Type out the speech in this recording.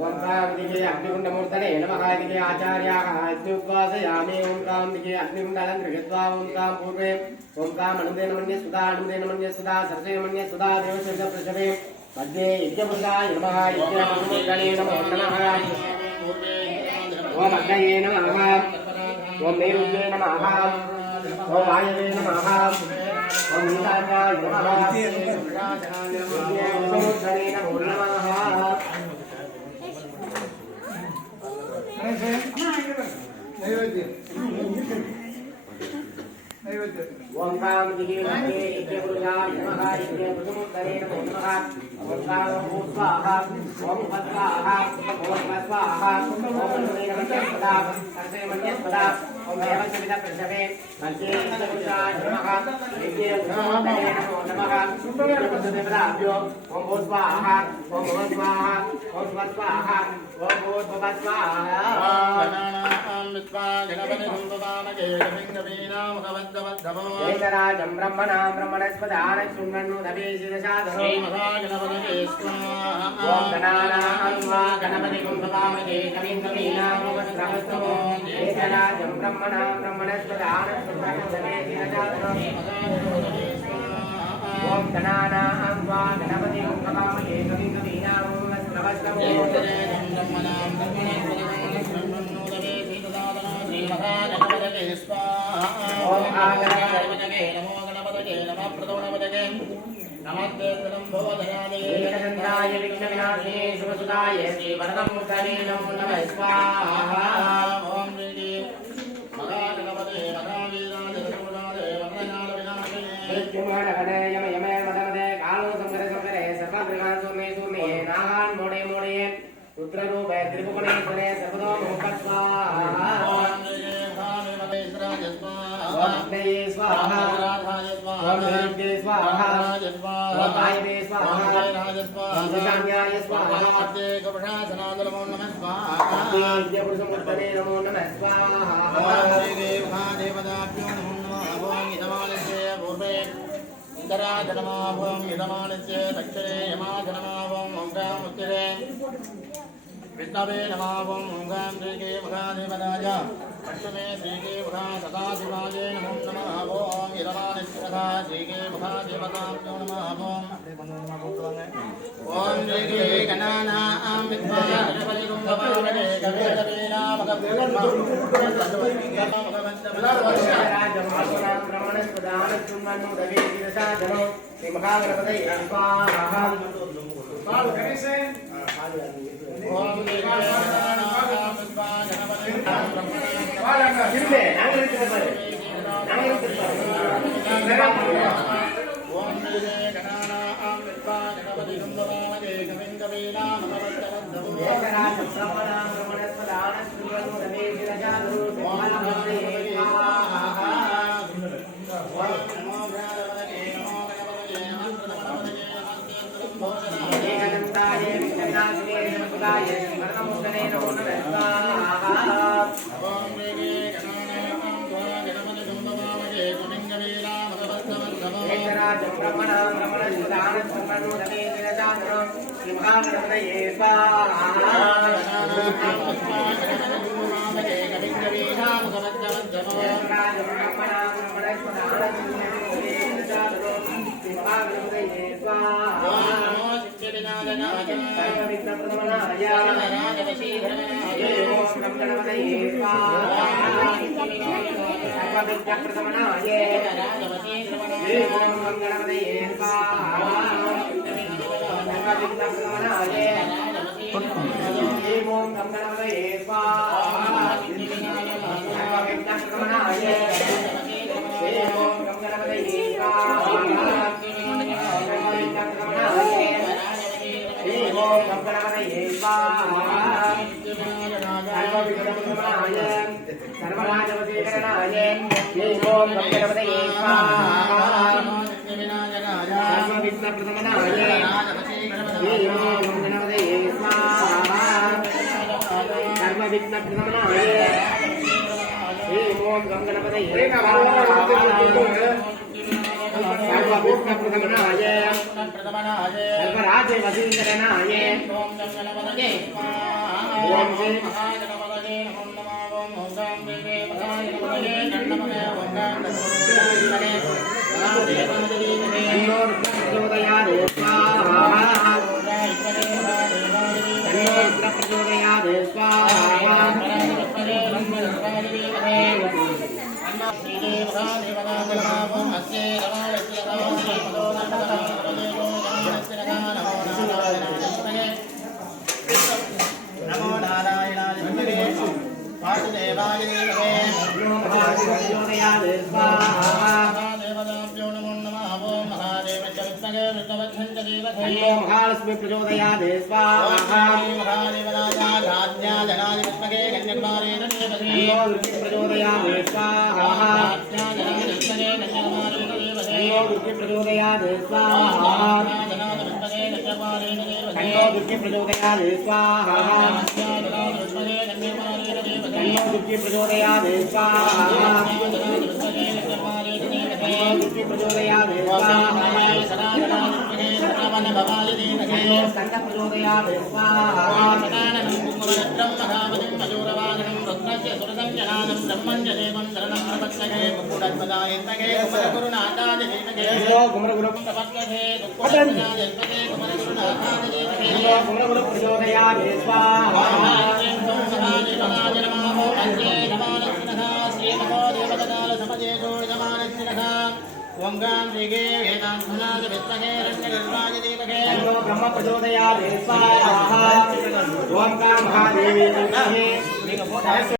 ओम कांतिके अग्निकुंडमूर्तने नमः इति आचार्याः इत्युपवादयामि ओम कांतिके अग्निकुंडलं गृहीत्वा ओम कां पूर्वे ओम कां अनुदेन मन्ये सुधा सरसे मन्ये सुधा देवस्य प्रशवे मध्ये यज्ञपुरुषाय नमः यज्ञपुरुषाय नमो नमः ओम अग्नये नमः ओम नैरुद्ये नमः ओम वायवे नमः ओम नीलाय नमः यज्ञपुरुषाय नमो नमः ओम काम दिगेनते यज्ञपुरुषाय नमः यज्ञपुरुषमुत्तरे नमो नमः ओम काम स्वाहा ओम स्वाहा ओम स्वाहा ओम नमः सर्वे मन्ये सदा ओम देवस्य प्रशवे मध्ये यज्ञपुरुषाय नमः यज्ञपुरुषमुत्तरे नमो नमः सुदेवदाभ्यो ओम स्वाहा ओम स्वाहा ओम स्वाहा ओम स्वाहा एकराजं ब्रह्मणां ब्रह्मणस्पदान शृण्वन्नु नभेशिरसादनो ओम गणानां वा गणपतिं भवामहे कविं कवीनामुपस्रवस्तमो एकराजं ब्रह्मणां ब्रह्मणस्पदान शृण्वन्नु नभेशिरसादनो ओम गणानां वा गणपतिं भवामहे कविं कवीनामुपस्रवस्तमो ओम आगणपतये नमो गणपतये नमः प्रतोणपतये नमस्ते भवदयाले एकदन्ताय विघ्नविनाशिने शुभसुदाय श्रीवरदमूर्तये नमो नमः स्वाहा ओम श्री महागणपतये महावीराय सर्वदाय वरदनाविनाशिने नित्यमानघने यम यमे मदमदे कालो संकरे सर्वग्रहान् सूर्णे नागान् मोडे रुद्ररूपे त्रिभुवनेश्वरे सर्वतो स्वाहा ओम स्वाहा ओम नैरुद्ये स्वाहा ओम वायवे स्वाहा ओम ईशान्याय स्वाहा कपटासनाय नमो नमः स्वाहा यज्ञपुरुषमुत्तरे नमो नमः स्वाहा ओम देवदेवताभ्यो नमो नमः ओम इदमानस्य पूर्वे इंद्राय नमः ओम इदमानस्य दक्षिणे यमाय नमः ओम ओंकामुत्तरे विष्णवे नमः ओम ओंकां श्रीके महादेवताय पश्चिमे श्रीके महा सदाशिवाय नमो नमः ओम इदमानस्यथा श्रीके महादेवताभ्यो नमः ओम श्रीके गणानां विद्वान् गणपतिं भवामहे कविं विष्णुप्रथमनाय सर्वराजे वसीकरणाय ओम श्री महागणपतये नमो नमः ओम ओंकार देवे पदाय नमः ओम प्रचोदयात् स्वाहा प्रचोदयात् स्वाहा नमो नारायणाय वासुदेवाय प्रचोदयात् स्वाहा देवताभ्यो नमो नमः ओम महादेवस्य विद्महे विष्णुवक्षस्य धीमहि महालक्ष्मी प्रचोदयात् स्वाहा महादेवराजाध्याजनाय विद्महे कन्याकुमारी धीमहि प्रचोदयात् स्वाहा दुर्गे प्रचोदयात् स्वाहा दुर्गे प्रचोदयात् स्वाहा दुर्गे प्रचोदयात् स्वाहा दुर्गे प्रचोदयात् स्वाहा प्रचोदयात् ओंगां दिगे वेदांतनाद विद्महे रण्यगर्भाय धीमहि ब्रह्म प्रचोदयात् स्वाहा ओंकार महादेवी विद्महे